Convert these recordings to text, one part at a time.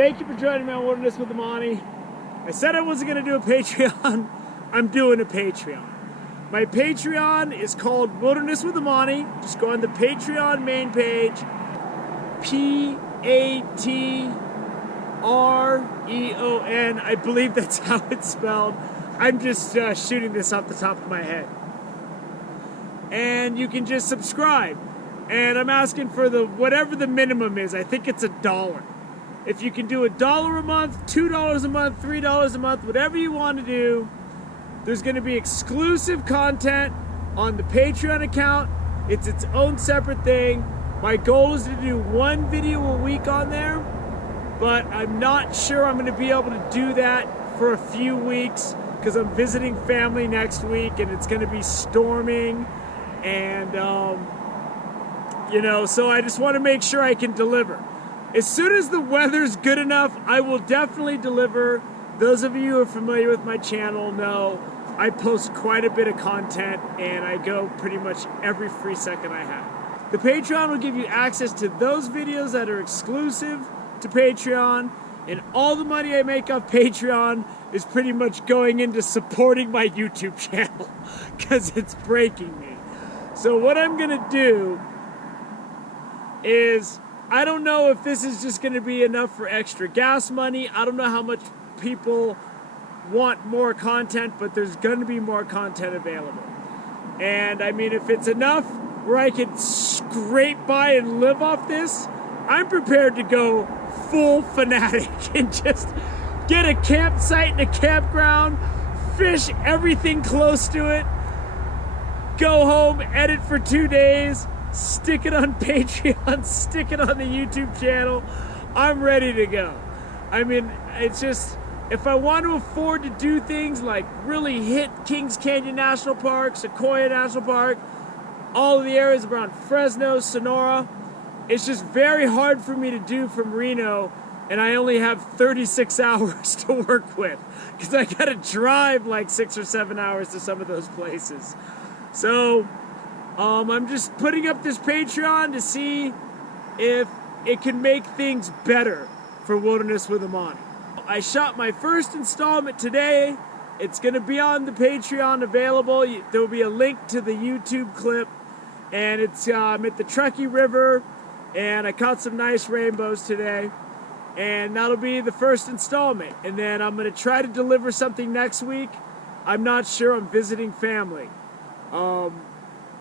Thank you for joining me on Wilderness with Amani. I said I wasn't going to do a Patreon. I'm doing a Patreon. My Patreon is called Wilderness with Amani. Just go on the Patreon main page. Patreon. I believe that's how it's spelled. I'm just shooting this off the top of my head. And you can just subscribe. And I'm asking for whatever the minimum is. I think it's $1. If you can do $1 a month, $2 a month, $3 a month, whatever you want to do, there's going to be exclusive content on the Patreon account. It's its own separate thing. My goal is to do one video a week on there, but I'm not sure I'm going to be able to do that for a few weeks because I'm visiting family next week and it's going to be storming and, so I just want to make sure I can deliver. As soon as the weather's good enough, I will definitely deliver. Those of you who are familiar with my channel know I post quite a bit of content and I go pretty much every free second I have. The Patreon will give you access to those videos that are exclusive to Patreon, and all the money I make off Patreon is pretty much going into supporting my YouTube channel because it's breaking me. So what I'm gonna do is, I don't know if this is just going to be enough for extra gas money. I don't know how much people want more content, but there's going to be more content available. And I mean, if it's enough where I can scrape by and live off this, I'm prepared to go full fanatic and just get a campsite and a campground, fish everything close to it, go home, edit for 2 days, stick it on Patreon, stick it on the YouTube channel. I'm ready to go. I mean, it's just, if I want to afford to do things like really hit Kings Canyon National Park, Sequoia National Park, all of the areas around Fresno, Sonora, it's just very hard for me to do from Reno, and I only have 36 hours to work with because I got to drive like 6 or 7 hours to some of those places. So I'm just putting up this Patreon to see if it can make things better for Wilderness with Amani. I shot my first installment today. It's going to be on the Patreon available. There will be a link to the YouTube clip. And it's I'm at the Truckee River, and I caught some nice rainbows today. And that'll be the first installment. And then I'm going to try to deliver something next week. I'm not sure. I'm visiting family.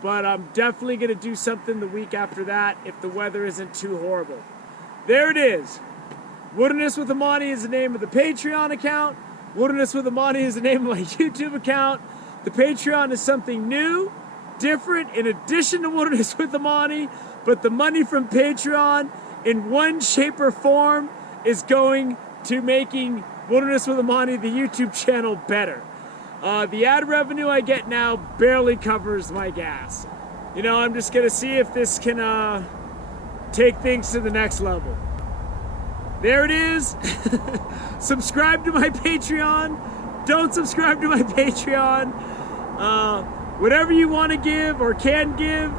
But I'm definitely going to do something the week after that if the weather isn't too horrible. There it is. Wilderness with Amani is the name of the Patreon account. Wilderness with Amani is the name of my YouTube account. The Patreon is something new, different, in addition to Wilderness with Amani, but the money from Patreon in one shape or form is going to making Wilderness with Amani, the YouTube channel, better. The ad revenue I get now barely covers my gas. I'm just going to see if this can take things to the next level. There it is. Subscribe to my Patreon. Don't subscribe to my Patreon. Whatever you want to give or can give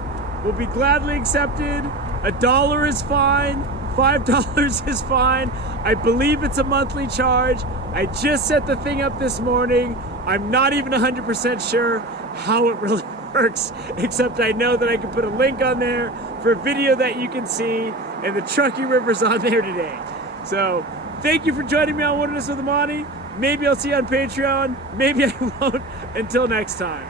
will be gladly accepted. $1 is fine. $5 is fine. I believe it's a monthly charge. I just set the thing up this morning. I'm not even 100% sure how it really works, except I know that I can put a link on there for a video that you can see, and the Truckee River's on there today. So, thank you for joining me on Wilderness with Amani. Maybe I'll see you on Patreon. Maybe I won't. Until next time.